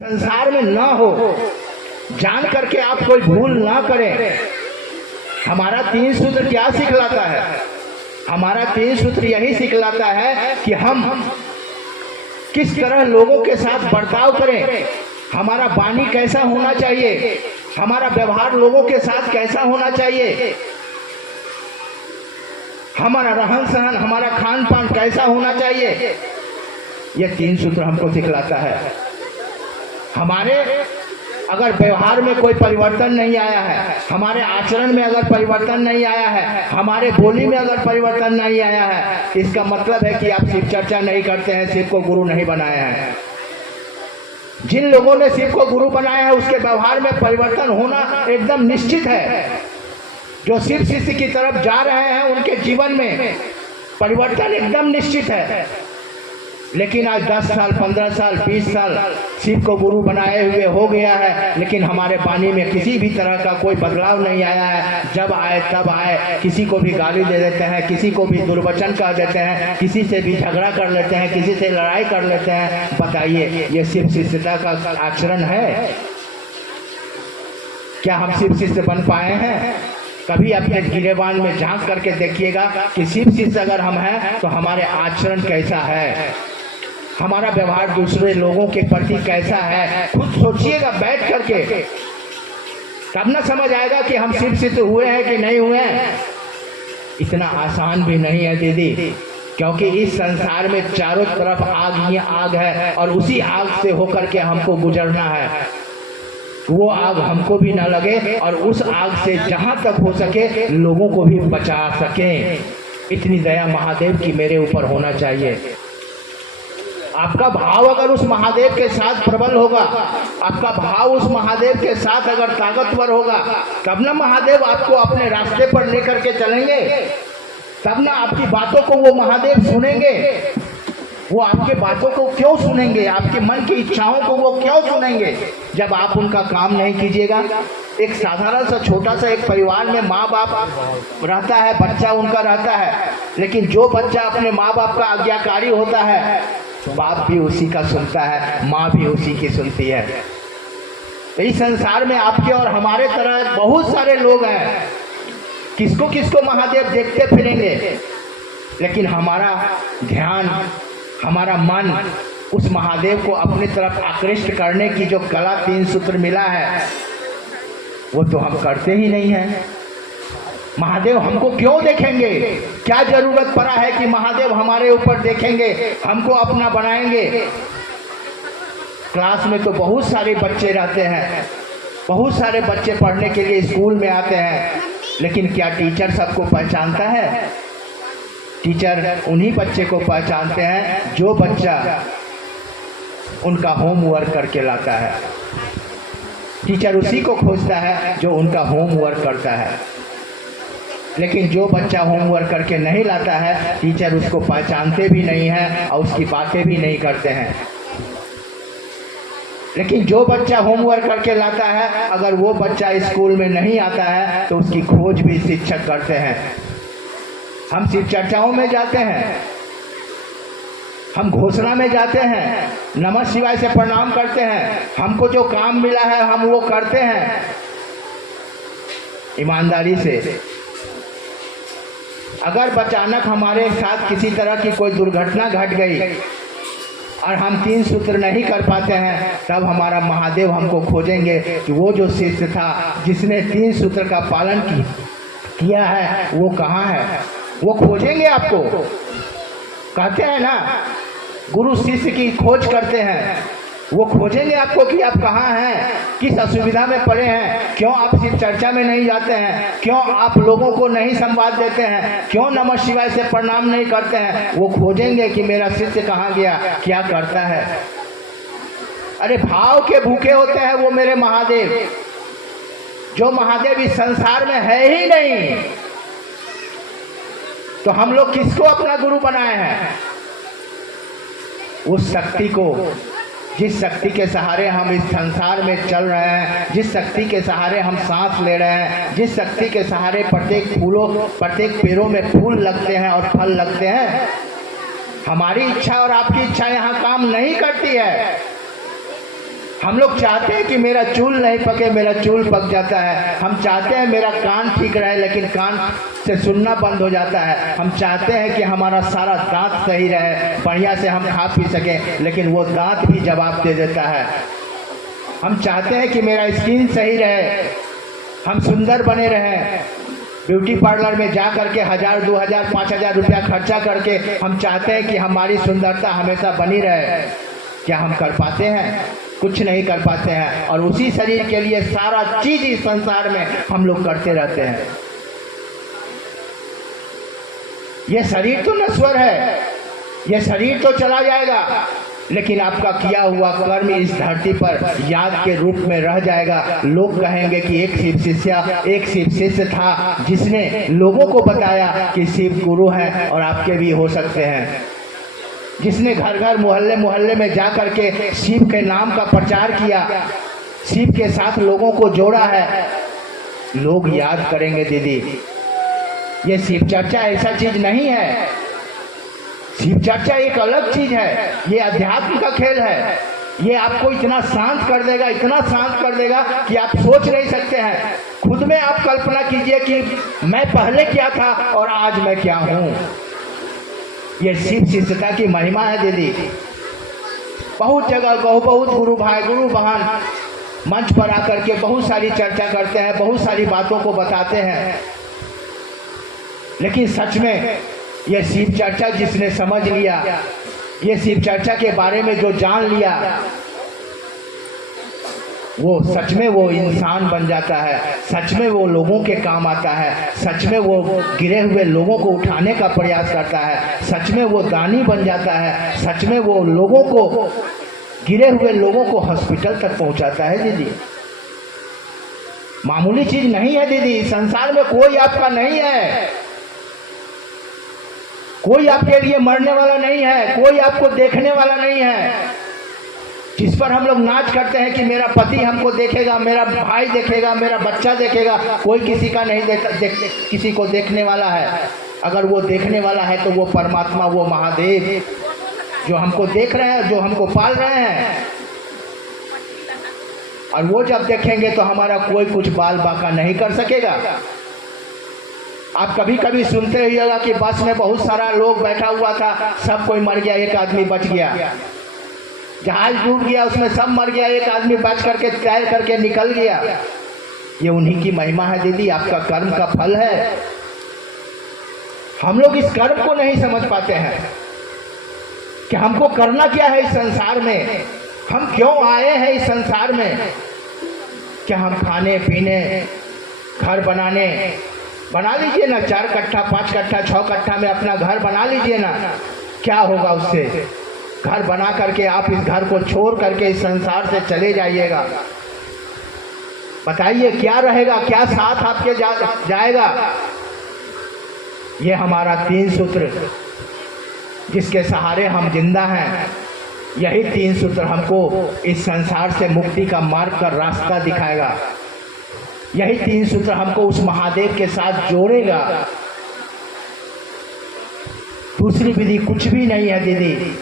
संसार में ना हो, जान करके आप कोई भूल ना करें। हमारा तीन सूत्र क्या सिखलाता है? हमारा तीन सूत्र यही सिखलाता है कि हम किस तरह लोगों के साथ बर्ताव करें, हमारा वाणी कैसा होना चाहिए, हमारा व्यवहार लोगों के साथ कैसा होना चाहिए, हमारा रहन सहन, हमारा खान पान कैसा होना चाहिए। यह तीन सूत्र हमको सिखलाता है। हमारे अगर व्यवहार में कोई परिवर्तन नहीं आया है, हमारे आचरण में अगर परिवर्तन नहीं आया है, हमारे बोली में अगर परिवर्तन नहीं आया है, इसका मतलब है कि आप शिव चर्चा नहीं करते हैं, शिव को गुरु नहीं बनाया है। जिन लोगों ने शिव को गुरु बनाया है उसके व्यवहार में परिवर्तन होना एकदम निश्चित है। जो शिव शिष्य की तरफ जा रहे हैं उनके जीवन में परिवर्तन एकदम निश्चित है। लेकिन आज 10 साल, 15 साल, 20 साल शिव को गुरु बनाए हुए हो गया है, लेकिन हमारे वाणी में किसी भी तरह का कोई बदलाव नहीं आया है। जब आए तब आए, किसी को भी गाली दे देते हैं, किसी को भी दुर्वचन कह देते हैं, किसी से भी झगड़ा कर लेते हैं, किसी से लड़ाई कर लेते हैं। बताइए, ये शिव शिष्यता का आचरण है? क्या हम शिव शिष्य बन पाए हैं? कभी अपने गिरेबान में झांक करके देखिएगा कि शिव शिष्य अगर हम हैं तो हमारे आचरण कैसा है, हमारा व्यवहार दूसरे लोगों के प्रति कैसा है। खुद सोचिएगा बैठ करके, तब ना समझ आएगा कि हम शिव शिष्य हुए हैं कि नहीं हुए हैं। इतना आसान भी नहीं है दीदी, क्योंकि इस संसार में चारों तरफ आग ही आग है और उसी आग से होकर के हमको गुजरना है। वो आग हमको भी ना लगे और उस आग से जहां तक हो सके लोगों को भी बचा सकें। इतनी दया महादेव की मेरे ऊपर होना चाहिए। आपका भाव अगर उस महादेव के साथ प्रबल होगा, आपका भाव उस महादेव के साथ अगर ताकतवर होगा, तब ना महादेव आपको अपने रास्ते पर लेकर के चलेंगे, तब ना आपकी बातों को वो महादेव सुनेंगे। वो आपके बातों को क्यों सुनेंगे, आपके मन की इच्छाओं को वो क्यों सुनेंगे जब आप उनका काम नहीं कीजिएगा। एक साधारण सा छोटा सा एक परिवार में माँ बाप रहता है, बच्चा उनका रहता है, लेकिन जो बच्चा अपने माँ बाप का आज्ञाकारी होता है, बाप भी उसी का सुनता है, माँ भी उसी की सुनती है। इस संसार में आपके और हमारे तरह बहुत सारे लोग हैं, किसको किसको महादेव देखते फिरेंगे, लेकिन हमारा ध्यान, हमारा मन उस महादेव को अपनी तरफ आकृष्ट करने की जो कला तीन सूत्र मिला है वो तो हम करते ही नहीं हैं। महादेव हमको क्यों देखेंगे? क्या जरूरत पड़ा है कि महादेव हमारे ऊपर देखेंगे, हमको अपना बनाएंगे? क्लास में तो बहुत सारे बच्चे रहते हैं, बहुत सारे बच्चे पढ़ने के लिए स्कूल में आते हैं, लेकिन क्या टीचर सबको पहचानता है? टीचर उन्हीं बच्चे को पहचानते हैं जो बच्चा उनका होमवर्क करके लाता है। टीचर उसी को खोजता है जो उनका होमवर्क करता है, लेकिन जो बच्चा होमवर्क करके नहीं लाता है, टीचर उसको पहचानते भी नहीं हैं और उसकी बातें भी नहीं करते हैं। लेकिन जो बच्चा होमवर्क करके लाता है, अगर वो बच्चा स्कूल में नहीं आता है तो उसकी खोज भी शिक्षक करते हैं। हम शिव चर्चाओं में जाते हैं, हम घोषणा में जाते हैं, नमः शिवाय से प्रणाम करते हैं, हमको जो काम मिला है हम वो करते हैं ईमानदारी से। अगर अचानक हमारे साथ किसी तरह की कोई दुर्घटना घट गई और हम तीन सूत्र नहीं कर पाते हैं, तब हमारा महादेव हमको खोजेंगे कि वो जो शिष्य था जिसने तीन सूत्र का पालन किया है वो कहाँ है। वो खोजेंगे आपको। कहते हैं ना, गुरु शिष्य की खोज करते हैं। वो खोजेंगे आपको कि आप कहाँ हैं, किस असुविधा में पड़े हैं, क्यों आप शिव चर्चा में नहीं जाते हैं, क्यों आप लोगों को नहीं संवाद देते हैं, क्यों नमः शिवाय से प्रणाम नहीं करते हैं। वो खोजेंगे कि मेरा शिष्य कहाँ गया, क्या करता है। अरे भाव के भूखे होते हैं वो मेरे महादेव, जो महादेव इस संसार में है ही नहीं। तो हम लोग किसको अपना गुरु बनाए हैं? उस शक्ति को, जिस शक्ति के सहारे हम इस संसार में चल रहे हैं, जिस शक्ति के सहारे हम सांस ले रहे हैं, जिस शक्ति के सहारे प्रत्येक पेड़ों में फूल लगते हैं और फल लगते हैं। हमारी इच्छा और आपकी इच्छा यहाँ काम नहीं करती है। हम लोग चाहते हैं कि मेरा चूल नहीं पके, मेरा चूल पक जाता है। हम चाहते हैं मेरा कान ठीक रहे, लेकिन कान से सुनना बंद हो जाता है। हम चाहते हैं कि हमारा सारा दांत सही रहे, बढ़िया से हम खा पी सकें, लेकिन वो दांत भी जवाब दे देता है। हम चाहते हैं कि मेरा स्किन सही रहे, हम सुंदर बने रहें, ब्यूटी पार्लर में जा करके 1000, 2000, 5000 रुपया खर्चा करके हम चाहते हैं कि हमारी सुंदरता हमेशा बनी रहे। क्या हम कर पाते हैं? कुछ नहीं कर पाते हैं। और उसी शरीर के लिए सारा चीज इस संसार में हम लोग करते रहते हैं। ये शरीर तो नश्वर है, ये शरीर तो चला जाएगा, लेकिन आपका किया हुआ कर्म इस धरती पर याद के रूप में रह जाएगा। लोग कहेंगे कि एक शिव शिष्य था जिसने लोगों को बताया कि शिव गुरु है और आपके भी हो सकते हैं, जिसने घर घर मोहल्ले मोहल्ले में जा करके शिव के नाम का प्रचार किया, शिव के साथ लोगों को जोड़ा है। लोग याद करेंगे दीदी। ये शिव चर्चा ऐसा चीज नहीं है। शिव चर्चा एक अलग चीज है। ये अध्यात्म का खेल है। ये आपको इतना शांत कर देगा, इतना शांत कर देगा कि आप सोच नहीं सकते हैं। खुद में आप कल्पना कीजिए कि मैं पहले क्या था और आज मैं क्या हूँ। ये शिव शिष्यता की महिमा है दीदी। बहुत जगह बहुत गुरु भाई गुरु बहन मंच पर आकर के बहुत सारी चर्चा करते हैं, बहुत सारी बातों को बताते हैं, लेकिन सच में ये शिव चर्चा जिसने समझ लिया, ये शिव चर्चा के बारे में जो जान लिया, वो सच में वो इंसान बन जाता है। सच में वो लोगों के काम आता है। सच में वो गिरे हुए लोगों को उठाने का प्रयास करता है। सच में वो दानी बन जाता है। सच में वो लोगों को, गिरे हुए लोगों को हॉस्पिटल तक पहुंचाता है दीदी। मामूली चीज नहीं है दीदी। संसार में कोई आपका नहीं है, कोई आपके लिए मरने वाला नहीं है, कोई आपको देखने वाला नहीं है। जिस पर हम लोग नाच करते हैं कि मेरा पति हमको देखेगा, मेरा भाई देखेगा, मेरा बच्चा देखेगा, कोई किसी का नहीं किसी को देखने वाला है। अगर वो देखने वाला है तो वो परमात्मा, वो महादेव जो हमको देख रहे हैं, जो हमको पाल रहे हैं। और वो जब देखेंगे तो हमारा कोई कुछ बाल बाका नहीं कर सकेगा। आप कभी कभी सुनते रहिएगा कि बस में बहुत सारा लोग बैठा हुआ था, सब कोई मर गया, एक आदमी बच गया। जहाज डूब गया, उसमें सब मर गया, एक आदमी बच करके तैर करके निकल गया। ये उन्हीं की महिमा है दीदी, आपका कर्म का फल है। हम लोग इस कर्म को नहीं समझ पाते हैं कि हमको करना क्या है इस संसार में, हम क्यों आए हैं इस संसार में। क्या हम खाने पीने, घर बनाने, बना लीजिए ना 4 कट्ठा 5 कट्ठा 6 कट्ठा में अपना घर बना लीजिए ना, क्या होगा उससे। घर बना करके आप इस घर को छोड़ करके इस संसार से चले जाइएगा, बताइए क्या रहेगा, क्या साथ आपके जाएगा। ये हमारा 3 सूत्र जिसके सहारे हम जिंदा हैं, यही 3 सूत्र हमको इस संसार से मुक्ति का मार्ग का रास्ता दिखाएगा। यही 3 सूत्र हमको उस महादेव के साथ जोड़ेगा। दूसरी विधि कुछ भी नहीं है दीदी।